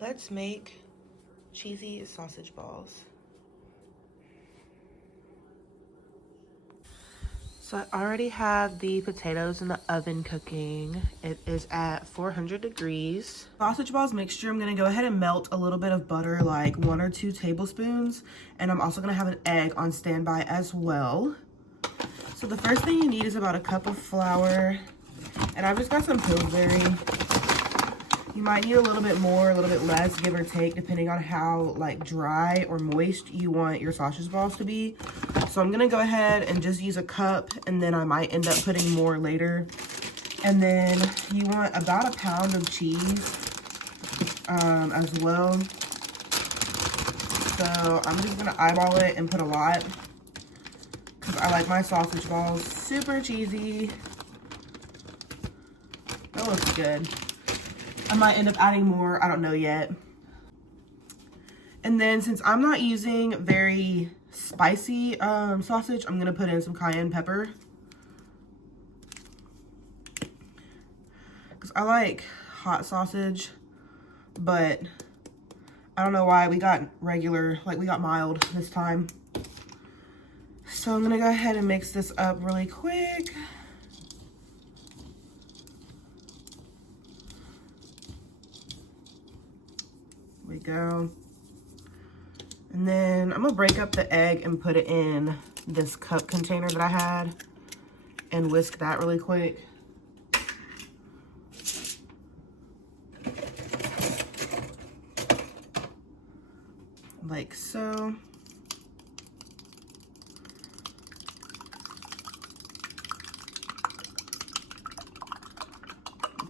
Let's make cheesy sausage balls. So I already have the potatoes in the oven cooking. It is at 400 degrees. Sausage balls mixture, I'm gonna go ahead and melt a little bit of butter, like 1 or 2 tablespoons. And I'm also gonna have an egg on standby as well. So the first thing you need is about a cup of flour. And I've just got some Pillsbury. You might need a little bit more, a little bit less, give or take, depending on how like dry or moist you want your sausage balls to be. So I'm gonna go ahead and just use a cup, and then I might end up putting more later. And then you want about 1 pound of cheese as well. So I'm just gonna eyeball it and put a lot, because I like my sausage balls super cheesy. That looks good. I might end up adding more, I don't know yet. And then since I'm not using very spicy sausage, I'm gonna put in some cayenne pepper. Because I like hot sausage, but I don't know why we got regular, like we got mild this time. So I'm gonna go ahead and mix this up really quick. There we go. And then I'm gonna break up the egg and put it in this cup container that I had and whisk that really quick. Like so.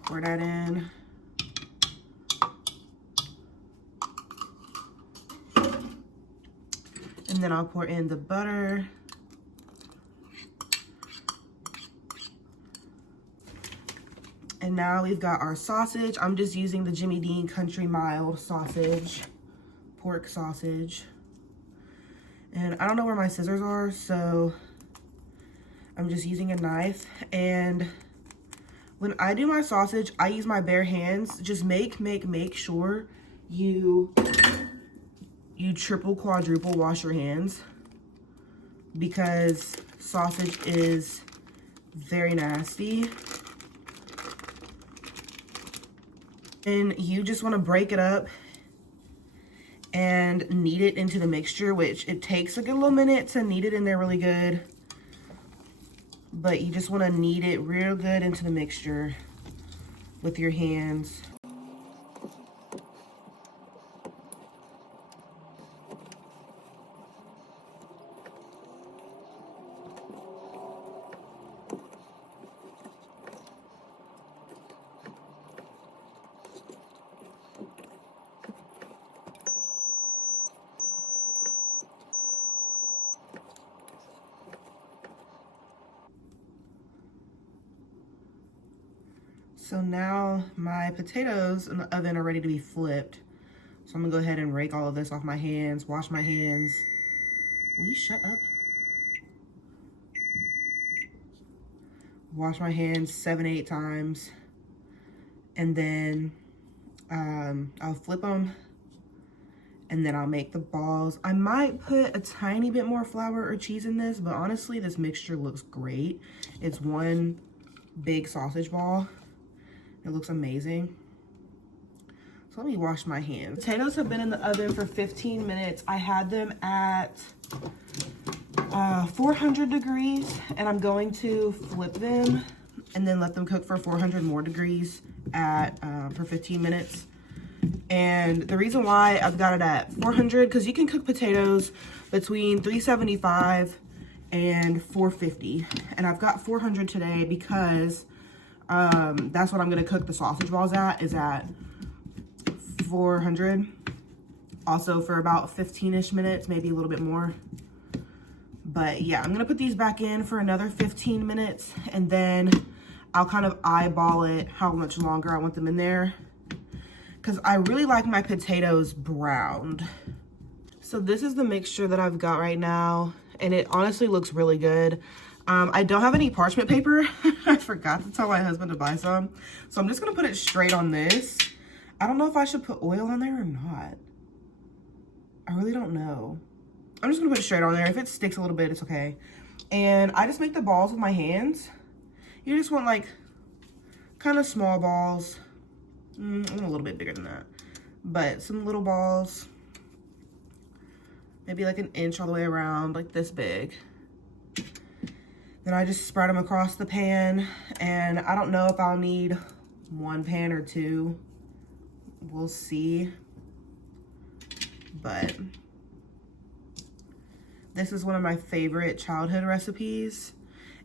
Pour that in. And then I'll pour in the butter. And now we've got our sausage. I'm just using the Jimmy Dean Country Mild sausage, pork sausage. And I don't know where my scissors are, so I'm just using a knife. And when I do my sausage, I use my bare hands. Just make sure you triple, quadruple wash your hands, because sausage is very nasty. And you just want to break it up and knead it into the mixture, which it takes a good little minute to knead it in there really good. But you just want to knead it real good into the mixture with your hands. So now my potatoes in the oven are ready to be flipped. So I'm gonna go ahead and rake all of this off my hands, wash my hands. Will you shut up? Wash my hands 7, 8 times. And then I'll flip them. And then I'll make the balls. I might put a tiny bit more flour or cheese in this, but honestly, this mixture looks great. It's one big sausage ball. It looks amazing. So let me wash my hands. Potatoes have been in the oven for 15 minutes. I had them at 400 degrees, and I'm going to flip them and then let them cook for 400 more degrees for 15 minutes. And the reason why I've got it at 400, because you can cook potatoes between 375 and 450. And I've got 400 today because that's what I'm gonna cook the sausage balls at, is at 400. Also for about 15-ish minutes, maybe a little bit more. But yeah, I'm gonna put these back in for another 15 minutes, and then I'll kind of eyeball it how much longer I want them in there, because I really like my potatoes browned. So this is the mixture that I've got right now, and it honestly looks really good. I don't have any parchment paper. I forgot to tell my husband to buy some. So I'm just gonna put it straight on this. I don't know if I should put oil on there or not. I really don't know. I'm just gonna put it straight on there. If it sticks a little bit, it's okay. And I just make the balls with my hands. You just want like kind of small balls. I want a little bit bigger than that. But some little balls. Maybe like an inch all the way around, like this big. Then I just spread them across the pan. And I don't know if I'll need one pan or two. We'll see. But this is one of my favorite childhood recipes.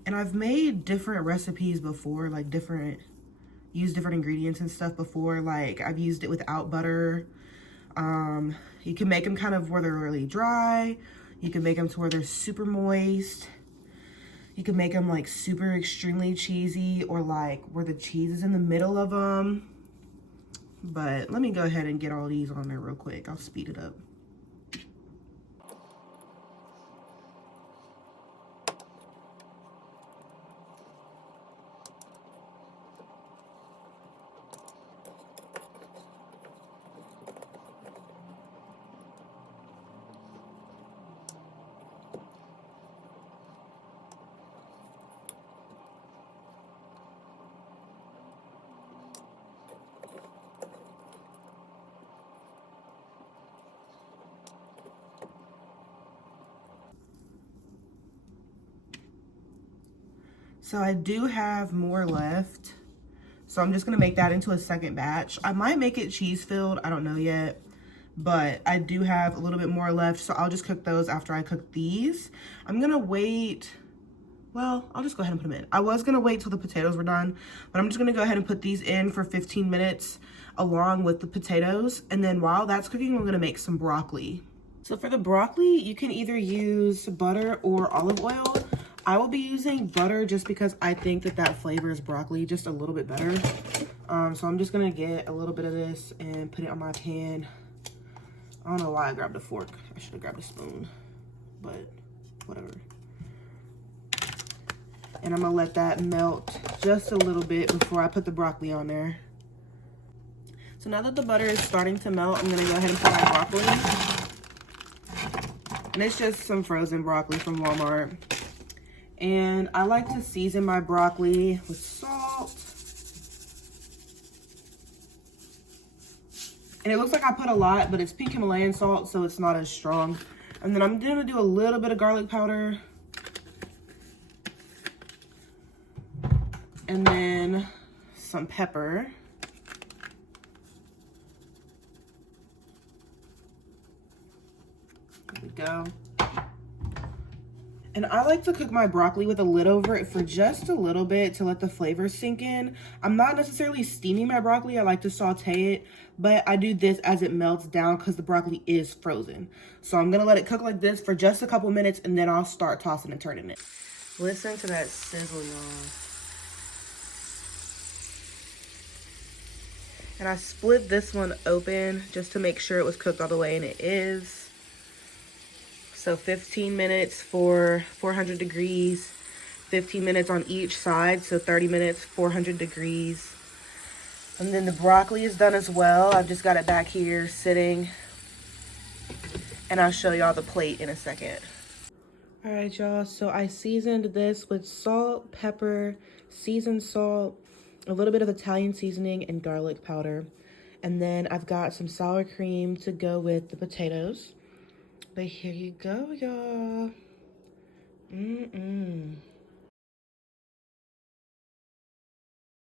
And I've made different recipes before, like used different ingredients and stuff before. Like I've used it without butter. You can make them kind of where they're really dry. You can make them to where they're super moist. You can make them like super extremely cheesy, or like where the cheese is in the middle of them. But let me go ahead and get all these on there real quick. I'll speed it up. So I do have more left. So I'm just gonna make that into a second batch. I might make it cheese filled, I don't know yet. But I do have a little bit more left, so I'll just cook those after I cook these. I'm gonna wait, well, I'll just go ahead and put them in. I was gonna wait till the potatoes were done, but I'm just gonna go ahead and put these in for 15 minutes along with the potatoes. And then while that's cooking, we're gonna make some broccoli. So for the broccoli, you can either use butter or olive oil. I will be using butter just because I think that that flavors broccoli just a little bit better. So I'm just gonna get a little bit of this and put it on my pan. I don't know why I grabbed a fork. I should have grabbed a spoon, but whatever. And I'm gonna let that melt just a little bit before I put the broccoli on there. So now that the butter is starting to melt, I'm gonna go ahead and put my broccoli. And it's just some frozen broccoli from Walmart. And I like to season my broccoli with salt. And it looks like I put a lot, but it's pink Himalayan salt, so it's not as strong. And then I'm gonna do a little bit of garlic powder. And then some pepper. There we go. And I like to cook my broccoli with a lid over it for just a little bit to let the flavors sink in. I'm not necessarily steaming my broccoli. I like to saute it, but I do this as it melts down because the broccoli is frozen. So I'm gonna let it cook like this for just a couple minutes, and then I'll start tossing and turning it. Listen to that sizzle, y'all. And I split this one open just to make sure it was cooked all the way, and it is. So 15 minutes for 400 degrees, 15 minutes on each side, so 30 minutes, 400 degrees. And then the broccoli is done as well. I've just got it back here sitting, and I'll show y'all the plate in a second. All right, y'all, so I seasoned this with salt, pepper, seasoned salt, a little bit of Italian seasoning, and garlic powder. And then I've got some sour cream to go with the potatoes. But here you go, y'all.